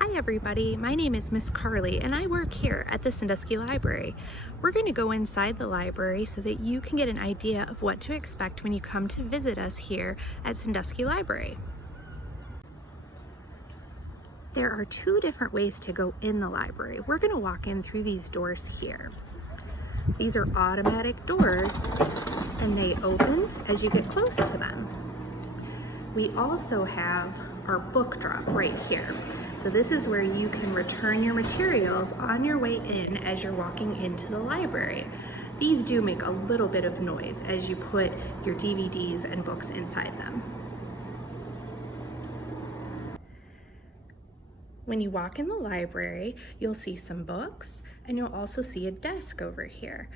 Hi everybody, my name is Miss Carly and I work here at the Sandusky Library. We're going to go inside the library so that you can get an idea of what to expect when you come to visit us here at Sandusky Library. There are two different ways to go in the library. We're going to walk in through these doors here. These are automatic doors and they open as you get close to them. We also have our book drop right here. So this is where you can return your materials on your way in as you're walking into the library. These do make a little bit of noise as you put your DVDs and books inside them. When you walk in the library, you'll see some books and you'll also see a desk over here.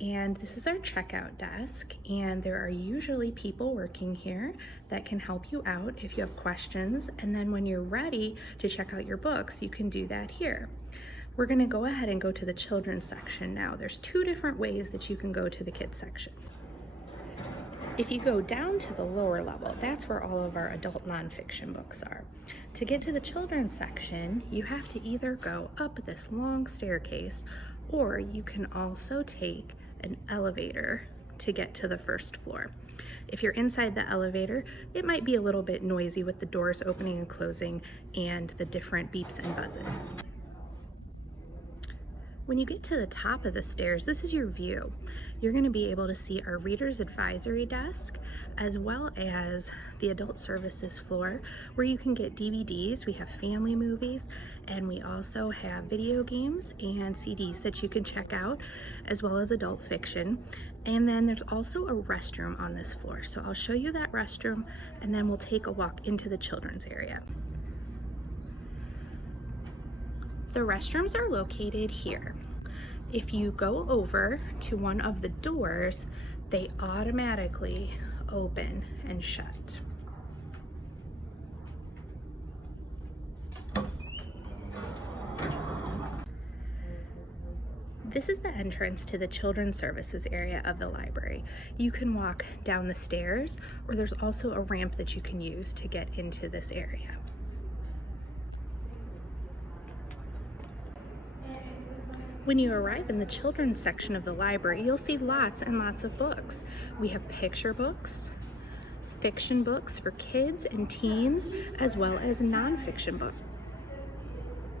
And this is our checkout desk, and there are usually people working here that can help you out if you have questions, and then when you're ready to check out your books, you can do that here. We're going to go ahead and go to the children's section now. There's two different ways that you can go to the kids section. If you go down to the lower level, that's where all of our adult nonfiction books are. To get to the children's section, you have to either go up this long staircase, or you can also take an elevator to get to the first floor. If you're inside the elevator, it might be a little bit noisy with the doors opening and closing and the different beeps and buzzes. When you get to the top of the stairs, this is your view. You're going to be able to see our Reader's Advisory desk, as well as the Adult Services floor, where you can get DVDs. We have family movies, and we also have video games and CDs that you can check out, as well as adult fiction. And then there's also a restroom on this floor. So I'll show you that restroom, and then we'll take a walk into the children's area. The restrooms are located here. If you go over to one of the doors, they automatically open and shut. This is the entrance to the Children's Services area of the library. You can walk down the stairs, or there's also a ramp that you can use to get into this area. When you arrive in the children's section of the library, you'll see lots and lots of books. We have picture books, fiction books for kids and teens, as well as nonfiction books.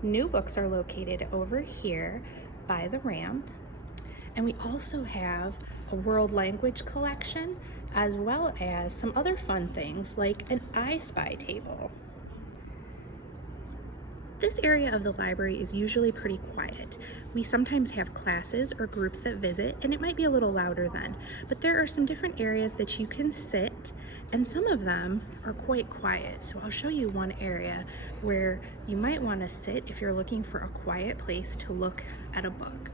New books are located over here by the ramp, and we also have a world language collection, as well as some other fun things like an I Spy table. This area of the library is usually pretty quiet. We sometimes have classes or groups that visit, and it might be a little louder then, but there are some different areas that you can sit, and some of them are quite quiet. So I'll show you one area where you might want to sit if you're looking for a quiet place to look at a book.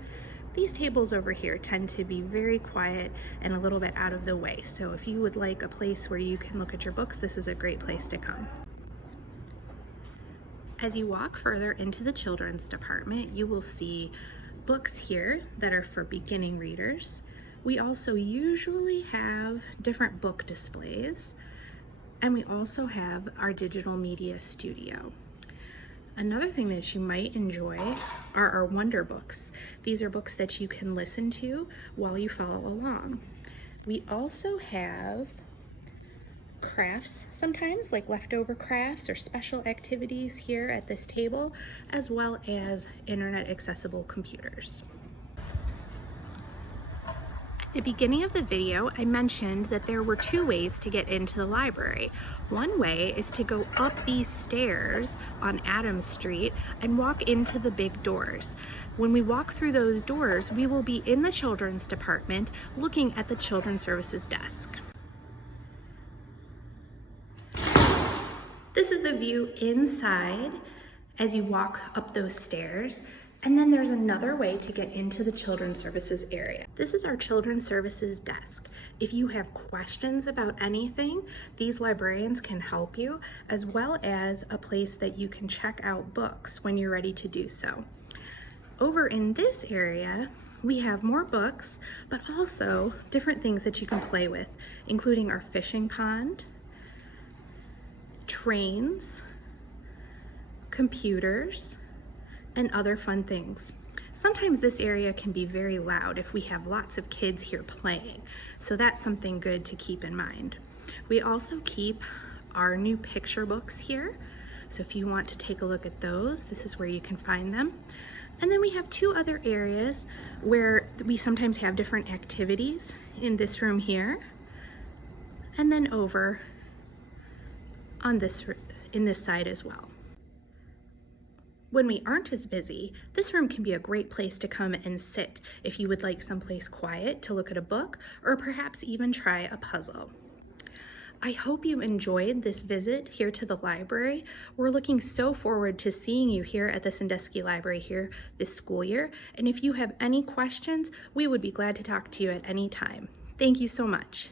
These tables over here tend to be very quiet and a little bit out of the way. So if you would like a place where you can look at your books, this is a great place to come. As you walk further into the children's department, you will see books here that are for beginning readers. We also usually have different book displays, and we also have our digital media studio. Another thing that you might enjoy are our Wonder Books. These are books that you can listen to while you follow along. We also have crafts sometimes, like leftover crafts or special activities here at this table, as well as internet accessible computers. At the beginning of the video, I mentioned that there were two ways to get into the library. One way is to go up these stairs on Adams Street and walk into the big doors. When we walk through those doors, we will be in the children's department looking at the Children's Services desk. This is the view inside as you walk up those stairs. And then there's another way to get into the Children's Services area. This is our Children's Services desk. If you have questions about anything, these librarians can help you, as well as a place that you can check out books when you're ready to do so. Over in this area, we have more books, but also different things that you can play with, including our fishing pond, trains, computers, and other fun things. Sometimes this area can be very loud if we have lots of kids here playing, so that's something good to keep in mind. We also keep our new picture books here, so if you want to take a look at those, this is where you can find them. And then we have two other areas where we sometimes have different activities in this room here, and then over on in this side as well. When we aren't as busy, this room can be a great place to come and sit if you would like someplace quiet to look at a book or perhaps even try a puzzle. I hope you enjoyed this visit here to the library. We're looking so forward to seeing you here at the Sandusky Library here this school year. And if you have any questions, we would be glad to talk to you at any time. Thank you so much.